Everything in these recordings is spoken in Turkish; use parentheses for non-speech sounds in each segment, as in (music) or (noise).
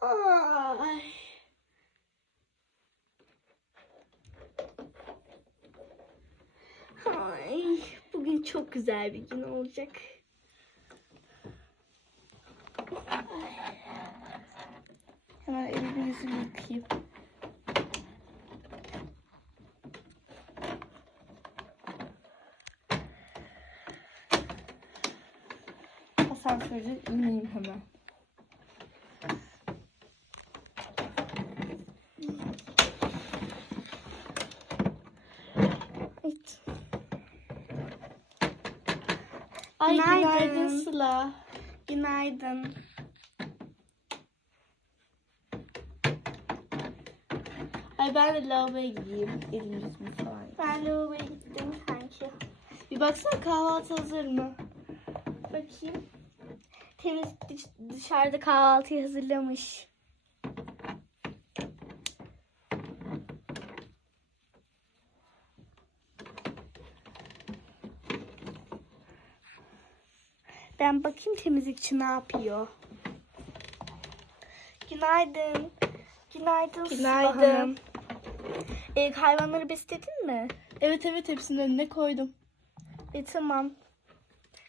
Ay. Ay, bugün çok güzel bir gün olacak. Hemen elimi yüzümü yıkayayım. Asansörden ineyim hemen. Evet. Ay günaydın. Günaydın. Sıla. Günaydın. Ay ben de lavaboya gideyim. Elimi yüzümü falan. Ben lavaboya gittim sanki. Bir baksana kahvaltı hazır mı? Bakayım. Temiz dış- dışarıda kahvaltıyı hazırlamış. Ben bakayım temizlikçi ne yapıyor. Günaydın. Günaydın. Günaydın. Ee, hayvanları besledin mi? Evet evet hepsinin önüne koydum. E tamam.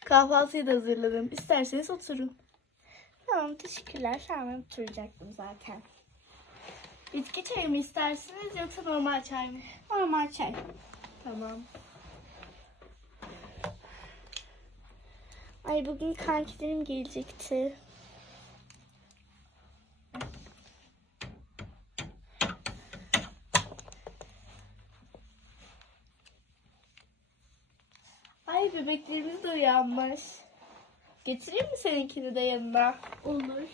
Kahvaltıyı da hazırladım. İsterseniz oturun. Tamam teşekkürler. Hemen oturacaktım zaten. Bitki çayı mı istersiniz yoksa normal çay mı? Normal çay. Tamam. Ay bugün kankilerim gelecekti. Ay bebeklerimiz de uyanmış. Getireyim mi seninkini de yanına? Olur.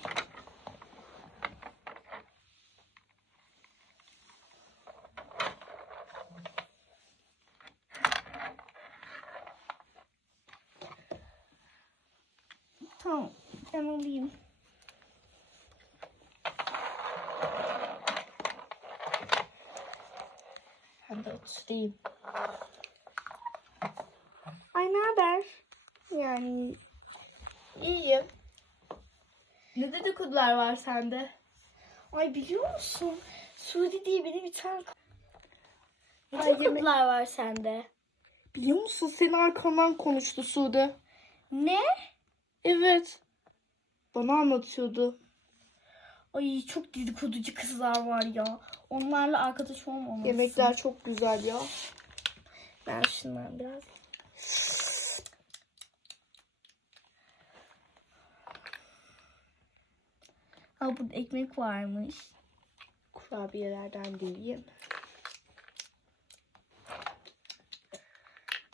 Tamam. Ben alayım. Ben de oturayım. Ay ne haber? Yani İyiyim. Ne dedikodular var sende? ay biliyor musun? Suudi diye beni bir tane Ne dedikodular var sende? Biliyor musun seni arkamdan konuştu Sude. ne? Evet. Bana anlatıyordu. Ay çok dedikoducu kızlar var ya. Onlarla arkadaş olmamalısın. Yemekler çok güzel ya. Ben şundan biraz. Ha burada ekmek varmış. Kurabiyelerden değil.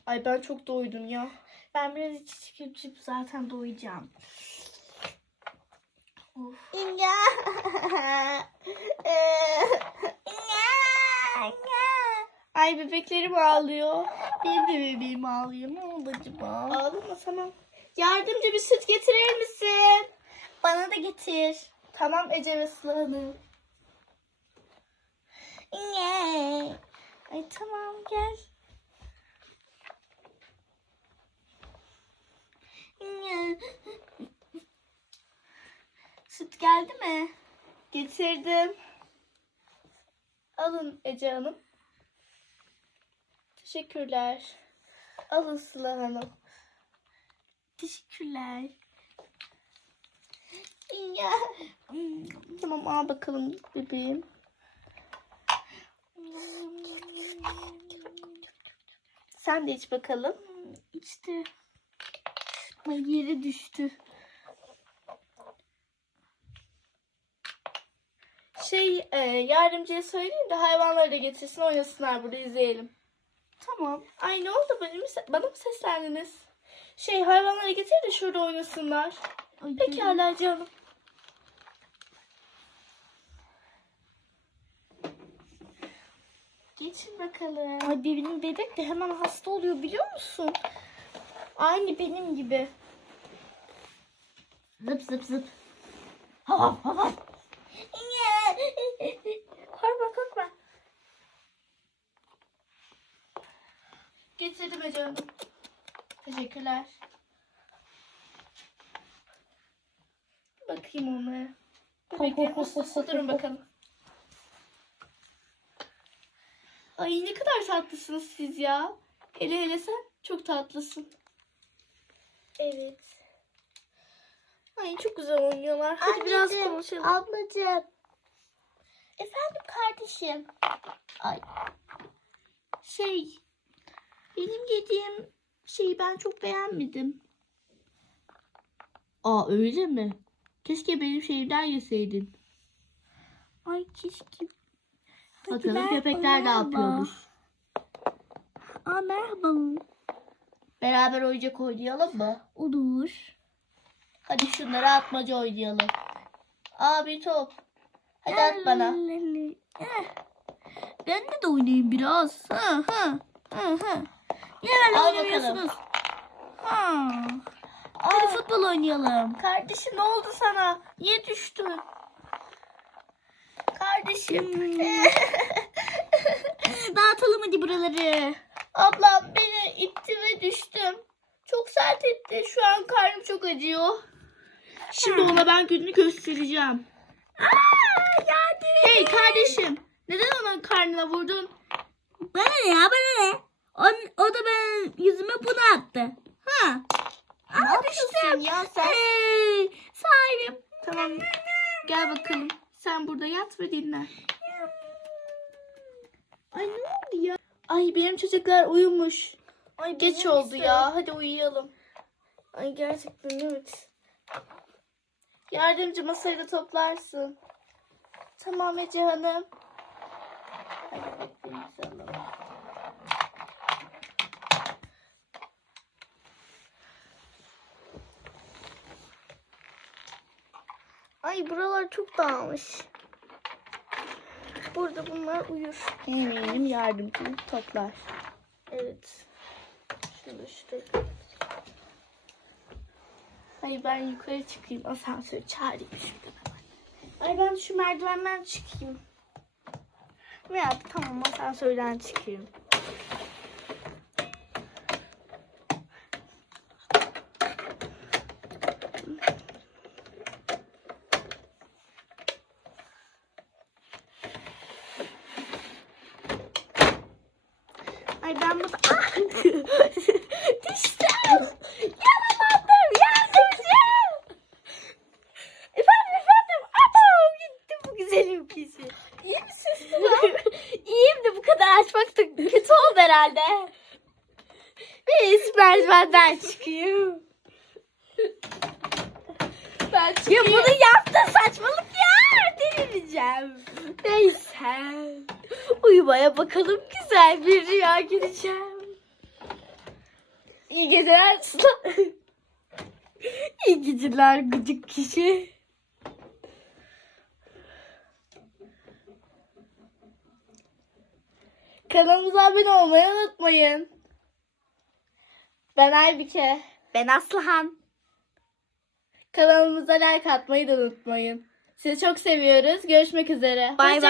Ay ben çok doydum ya. Ben biraz içecek içip zaten doyacağım. Of. İnga. Ay bebeklerim ağlıyor. Benim de bebeğim ağlıyor. Ne oldu acaba? Ağlama tamam. Yardımcı bir süt getirir misin? Bana da getir. Tamam Ece ve Sıla Hanım. Ay tamam gel. Süt geldi mi? Getirdim. Alın Ece Hanım. Teşekkürler. Alın Sıla Hanım. Teşekkürler. Ya. Tamam al bakalım bebeğim. Sen de iç bakalım. İşte. Ay yere düştü. Şey e, yardımcıya söyleyeyim de hayvanları da getirsin oynasınlar burada izleyelim. Tamam. Ay ne oldu bana mı, bana mı seslendiniz? Şey hayvanları getir de şurada oynasınlar. Ay, Pekala canım. Geçin bakalım. Ay benim bebek de hemen hasta oluyor biliyor musun? Aynı benim gibi. Zıp zıp zıp. Hava hava. (laughs) korkma korkma. Getirdim Hanım. Teşekkürler. Bakayım onlara. durun bakalım. Ay ne kadar tatlısınız siz ya. Hele hele sen çok tatlısın. Evet. Ay çok güzel oynuyorlar. Hadi biraz Anneciğim, konuşalım. Ablacığım. Efendim kardeşim. Ay. Şey. Benim yediğim şeyi ben çok beğenmedim. Aa öyle mi? Keşke benim şeyimden yeseydin. Ay keşke. Bakalım köpekler ne yapıyormuş. Aa merhaba. Beraber oyuncak oynayalım mı? Olur. Hadi şunları atmaca oynayalım. Aa bir top. Hadi at bana. (laughs) Ben de, de oynayayım biraz. Ha ha. Ha ha. Al oynamıyorsunuz? Ha. Hadi Aa, futbol oynayalım. kardeşim ne oldu sana? Niye düştün? Kardeşim. Hmm. (laughs) Dağıtalım hadi buraları. Ablam beni itti düştüm. Çok sert etti. Şu an karnım çok acıyor. Şimdi ona ben gününü göstereceğim. Aa, yardım. Hey kardeşim. Neden onun karnına vurdun? Bana ne ya bana ne? O, o da ben yüzüme bunu attı. Ha. Ne yapıyorsun ya sen? Hey, sahibim. Tamam. Gel bakalım. Sen burada yat ve dinlen. Ay ne oldu ya? Ay benim çocuklar uyumuş. Ay geç oldu ya. Hadi uyuyalım. Ay gerçekten evet. Yardımcı masayı da toplarsın. Tamam Ece Hanım. Hadi bekleyin. Ay buralar çok dağılmış. Burada bunlar uyur. Eminim yardımcı toplar. Evet. Şuraya. Ay ben yukarı çıkayım. Asansörü çağırayım şuradan. Ay ben şu merdivenden çıkayım. Veya tamam asansörden çıkayım. Ay ben burada... (laughs) Ah! Düştüm! Yaramadım! Yardımcım! Efendim efendim! Abo! Gitti bu güzelim kişi. İyi misin Sıla? İyiyim de bu kadar açmak da kötü oldu herhalde. Biz merdivenden çıkayım. Ben çıkayım. Ya bunu yaptın saçmalık ya. Delireceğim. Neyse. Uyumaya bakalım güzel bir rüya gireceğim. İyi geceler Sıla. (laughs) İyi geceler gıcık kişi. Kanalımıza abone olmayı unutmayın. Ben Aybike. Ben Aslıhan. Kanalımıza like atmayı da unutmayın. Sizi çok seviyoruz. Görüşmek üzere. Bay bay.